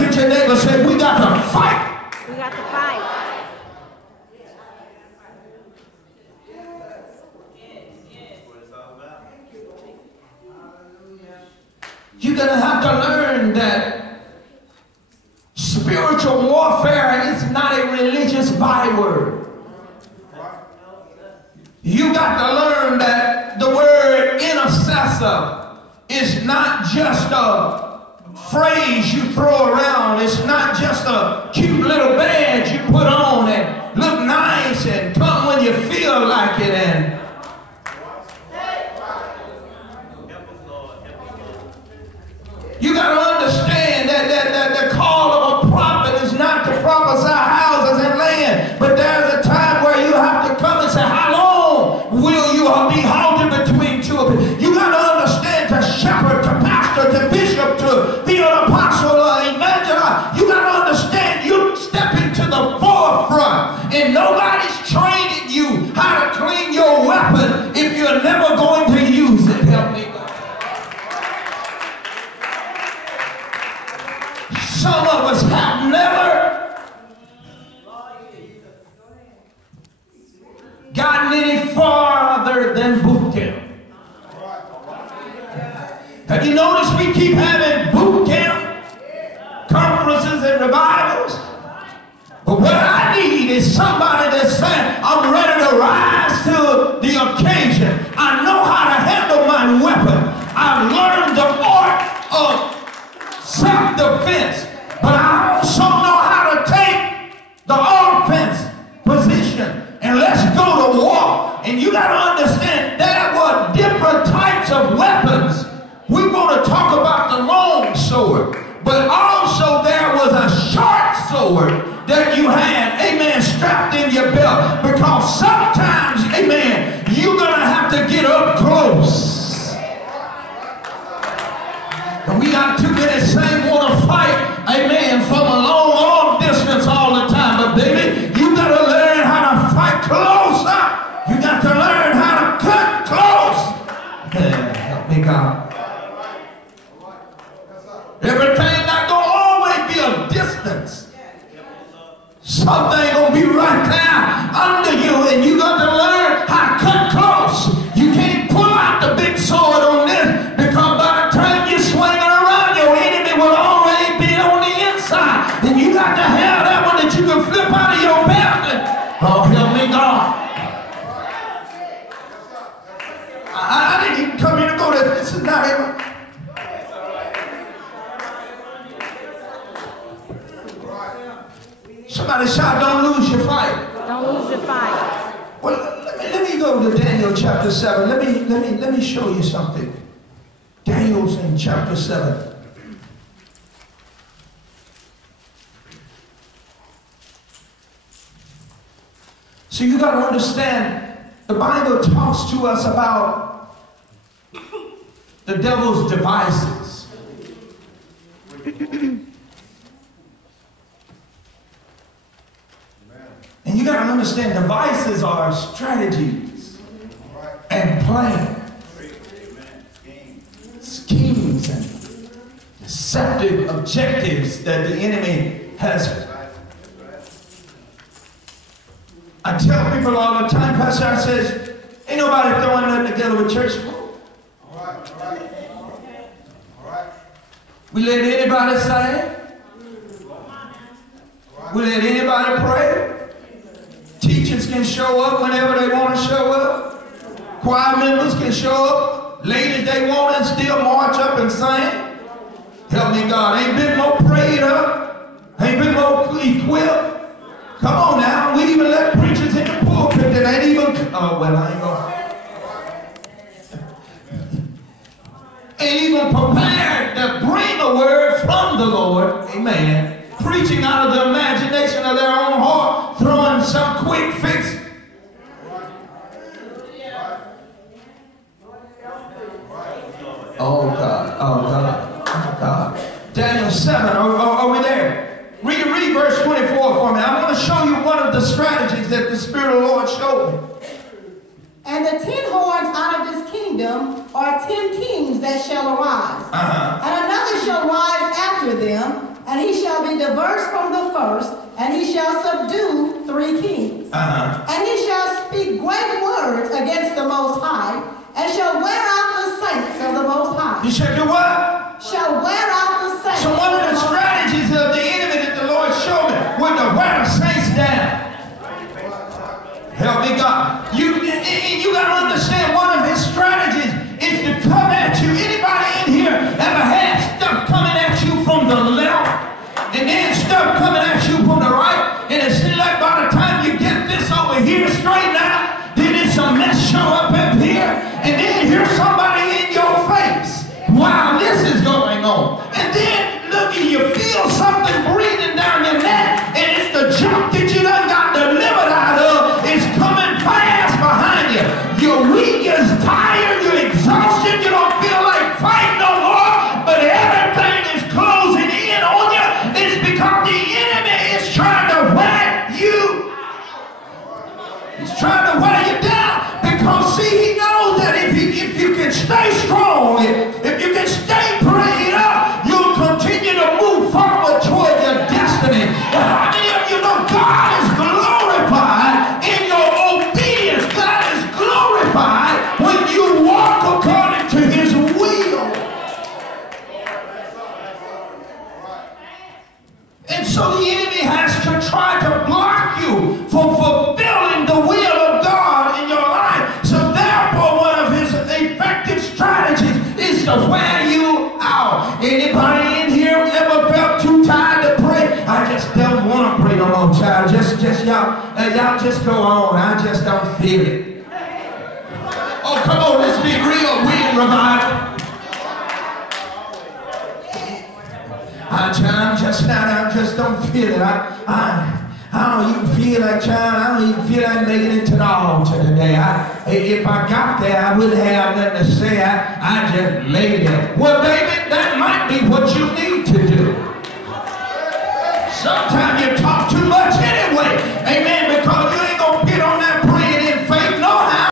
Look at your neighbor and say, we got to fight. We got to fight. You're going to have to learn that spiritual warfare is not a religious byword. You got to learn that the word intercessor is not just a phrase you throw around. It's not just a cute little badge you put on and look nice and come when you feel like it. And you got to understand that the call of a prophet is not to prophesy houses and land, but there's a time where you have to come and say, how long will you be halted between two of you? You got to understand, to shepherd, to pastor, to bishop, to be an apostle or evangelist, you got to understand you step into the forefront, and nobody's training you how to clean your weapon if you're never going to use it. Help me. Some of us have never gotten any farther than boot camp. Have you noticed we keep having boot camp conferences and revivals? But what I need is somebody that's saying, I'm ready to rise to the occasion. I know how to handle my weapon. I've learned the art of self-defense. But I also know how to take the offense position and let's go to war. And you got to understand there were different types of weapons. We want to talk about the long sword, but also there was a short sword that you had, amen, strapped in your belt, because sometimes, amen, you're going to have to get up close. And we got too many saying want to fight, amen, from a long distance all the time. But baby, you got to learn how to fight closer. You got to learn how to cut close. Help me, God. Everything not going to always be a distance. Something going to be right there under you, and you got to learn how to cut close. You can't pull out the big sword on this, because by the time you're swinging around, your enemy will already be on the inside. And you got to have that one that you can flip out of your belt. Oh, help me, God. I didn't even come here to go there. This is not even. Somebody shout, don't lose your fight. Don't lose your fight. Well, let me go to Daniel chapter 7. Let me show you something. Daniel's in chapter 7. So you got to understand, the Bible talks to us about the devil's devices. And you got to understand, devices are strategies and plans, schemes and deceptive objectives that the enemy has. I tell people all the time, Pastor, I says, ain't nobody throwing nothing together with church folk. We let anybody sing. We let anybody pray. Teachers can show up whenever they want to show up. Choir members can show up late as they want and still march up and sing. Help me, God. Ain't been more prayed up. Ain't been more equipped. Come on now. We even let preachers in the pulpit that ain't even. Oh, well, I ain't going. Ain't even prepared to bring a word from the Lord. Amen. Preaching out of the imagination of their own heart, throwing some quick fix. Oh God, oh God, oh God. Daniel 7, are we there? Read verse 24 for me. I want to show you one of the strategies that the Spirit of the Lord showed me. And the 10 horns out of this kingdom are 10 kings that shall arise. And another shall rise after them, and he shall be diverse from the first, and he shall subdue 3 kings. And he shall speak great words against the Most High, and shall wear out the saints of the Most High. He shall do what? Shall wear out the saints. So one of the strategies of the enemy that the Lord showed me was to wear the saints down. Help me, God. You got to understand one of his strategies is to come at you. Anybody in here ever had stuff coming at you from the left and then stuff coming at you from the right? And it seems like by the time you get this over here straightened out, then it's a mess show up here. And then here's somebody in your face while this is going on. And then, look, you feel something breathing down your neck, and it's the junk that you done got delivered out of. It's coming fast behind you. You're weak, you're tired, you're exhausted, you don't feel like fighting no more, but everything is closing in on you. It's because the enemy is trying to wear you. He's trying to wear you down because, see, he knows that if you can stay strong, if you can stay prayed up, you'll continue to move forward toward your destiny. How many of you know God is glorified in your obedience? God is glorified when you walk according to his will. And so the enemy has to try to block you from fulfilling the will of God in your life. So therefore, one of his effective strategies is to wear you out. Anybody in here ever felt too tired to pray? I just don't want to pray no more, child. Just y'all just go on. I just don't feel it. Oh, come on, let's be real. We in revival. I just don't feel it. I don't even feel like, child, I don't even feel like making it to the altar today. If I got there, I wouldn't have nothing to say. I just lay there. Well, baby, that might be what you need to do. Sometimes